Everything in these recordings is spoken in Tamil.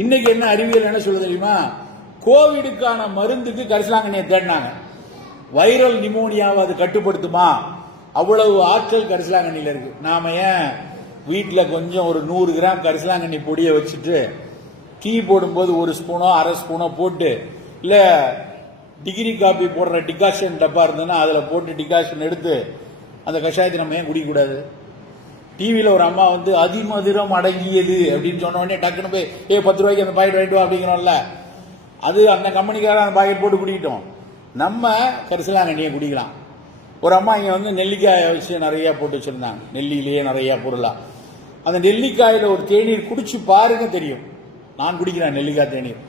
இன்னைக்கு என்ன அறிவியல் என்ன சொல்ல தெரியுமா? கோவிடுக்கான மருந்துக்கு கரிசலாங்கண்ணியை தேடினாங்க. வைரல் நிமோனியாவை அது கட்டுப்படுத்துமா? அவ்வளவு ஆற்றல் கரிசலாங்கண்ணியில் இருக்கு. நாம ஏன் வீட்டில் கொஞ்சம் ஒரு 100 கிராம் கரிசலாங்கண்ணி பொடியை வச்சுட்டு டீ போடும்போது ஒரு ஸ்பூனோ அரை ஸ்பூனோ போட்டு, இல்ல டிகிரி காபி போடுற டிகாஷன் டப்பா இருந்ததுன்னா அதில் போட்டு டிகாஷன் எடுத்து அந்த கஷாயத்தை நம்ம ஏன் குடிக்கக்கூடாது? டிவியில் ஒரு அம்மா வந்து அதிமதுரம் அடங்கியது அப்படின்னு சொன்ன உடனே டக்குன்னு போய் 10 ரூபாய்க்கு அந்த பாக்கெட் வாங்கிட்டு வா அப்படிங்கிறோம்ல, அது அந்த கம்பெனிக்கார அந்த பாக்கெட் போட்டு குடிக்கிட்டோம். நம்ம கரிசலாங்கண்ணியை குடிக்கலாம். ஒரு அம்மா இங்கே வந்து நெல்லிக்காயை வச்சு நிறைய போட்டு வச்சிருந்தாங்க, நெல்லியிலேயே நிறைய பொருளா. அந்த நெல்லிக்காயில ஒரு தேநீர் குடிச்சு பாருங்க தெரியும். நான் குடிக்கிறேன் நெல்லிக்காய் தேநீர்.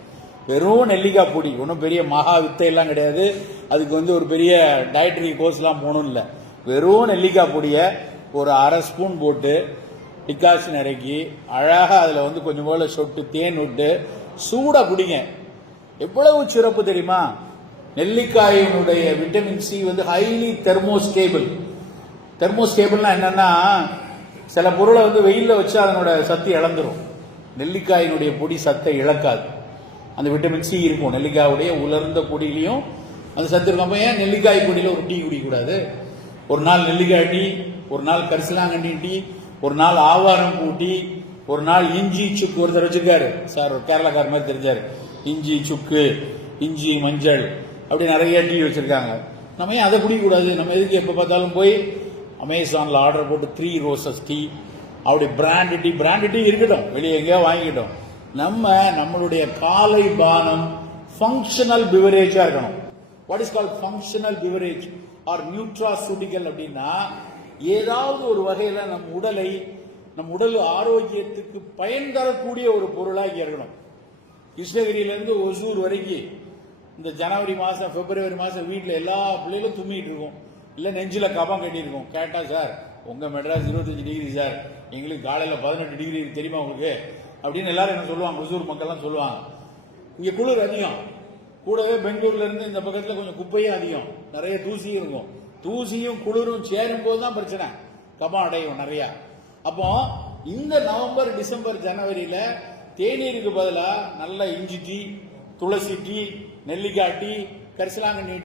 வெறும் நெல்லிக்காய் பொடி, ஒன்றும் பெரிய மகா வித்தை எல்லாம் கிடையாது. அதுக்கு வந்து ஒரு பெரிய டயட்ரி கோர்ஸ்லாம் போகணும் இல்லை. வெறும் நெல்லிக்காய் பொடியை ஒரு அரை ஸ்பூன் போட்டு டிகாஷன் இறக்கி அழகாக அதில் வந்து கொஞ்சம் போல சொட்டு தேன் விட்டு சூடாக குடிங்க. எவ்வளவு சிறப்பு தெரியுமா? நெல்லிக்காயினுடைய விட்டமின் சி வந்து ஹைலி தெர்மோஸ்டேபிள். தெர்மோஸ்டேபிள்னா என்னன்னா, சில பொருளை வந்து வெயிலில் வச்சு அதனோட சத்து இழந்துரும். நெல்லிக்காயினுடைய பொடி சத்தை இழக்காது. அந்த விட்டமின் சி இருக்கும் நெல்லிக்காயுடைய உலர்ந்த பொடியிலையும் அந்த சத்து இருக்கும். அப்போ ஏன் நெல்லிக்காய் பொடியில் ஒரு டீ குடிக்கக்கூடாது? ஒரு நாள் நெல்லிக்காய் டீ, ஒரு நாள் கரிசலாங்கண்ணி டீ, ஒரு நாள் ஆவாரம் பூ டீ, ஒரு நாள் இஞ்சி சுக்கு. ஒருத்தர் வச்சிருக்காரு சார், ஒரு கேரளாக்கார மாதிரி தெரிஞ்சாரு. இஞ்சி சுக்கு, இஞ்சி மஞ்சள், அப்படி நிறைய டீ வச்சிருக்காங்க. நம்ம ஏன் அதை குடிக்கக்கூடாது? நம்ம எதுக்கு எப்போ பார்த்தாலும் போய் அமேசானில் ஆர்டர் போட்டு 3 ரோசஸ் டீ, அப்படி பிராண்டு டீ இருக்கட்டும், வெளியே எங்கேயோ வாங்கிக்கிட்டோம். நம்ம நம்மளுடைய காலை பானம் ஃபங்க்ஷனல் பிவரேஜா இருக்கணும். What is called functional beverage or nutraceutical அப்படின்னா, ஏதாவது ஒரு வகையில நம் உடல் ஆரோக்கியத்துக்கு பயன் தரக்கூடிய ஒரு பொருளாக இருக்கணும். கிருஷ்ணகிரியிலிருந்து ஒசூர் வரைக்கும் இந்த ஜனவரி மாசம் பிப்ரவரி மாசம் வீட்டில் எல்லா பிள்ளைகளும் தும்மிட்டு இருக்கும், இல்ல நெஞ்சில கபம் கட்டியிருக்கும். கேட்டா, சார் உங்க மெட்ராஸ் 25 டிகிரி சார், எங்களுக்கு காலையில 18 டிகிரி தெரியுமா உங்களுக்கு அப்படின்னு எல்லாரும் என்ன சொல்லுவாங்க, ஒசூர் மக்கள்லாம் சொல்லுவாங்க. இங்க குளிர் அதிகம், கூடவே பெங்களூர்ல இருந்து இந்த பக்கத்துல கொஞ்சம் குப்பையும் அதிகம், நிறைய தூசியும் இருக்கும். தூசியும் குளிரும் சேரும் போதுதான் பிரச்சனை, கபம் அடையும் நிறைய. அப்போ இந்த நவம்பர் டிசம்பர் ஜனவரியில தேநீருக்கு பதிலாக நல்ல இஞ்சி டீ, துளசி டீ, நெல்லிக்காய் டீ, கரிசலாங்கண்ணி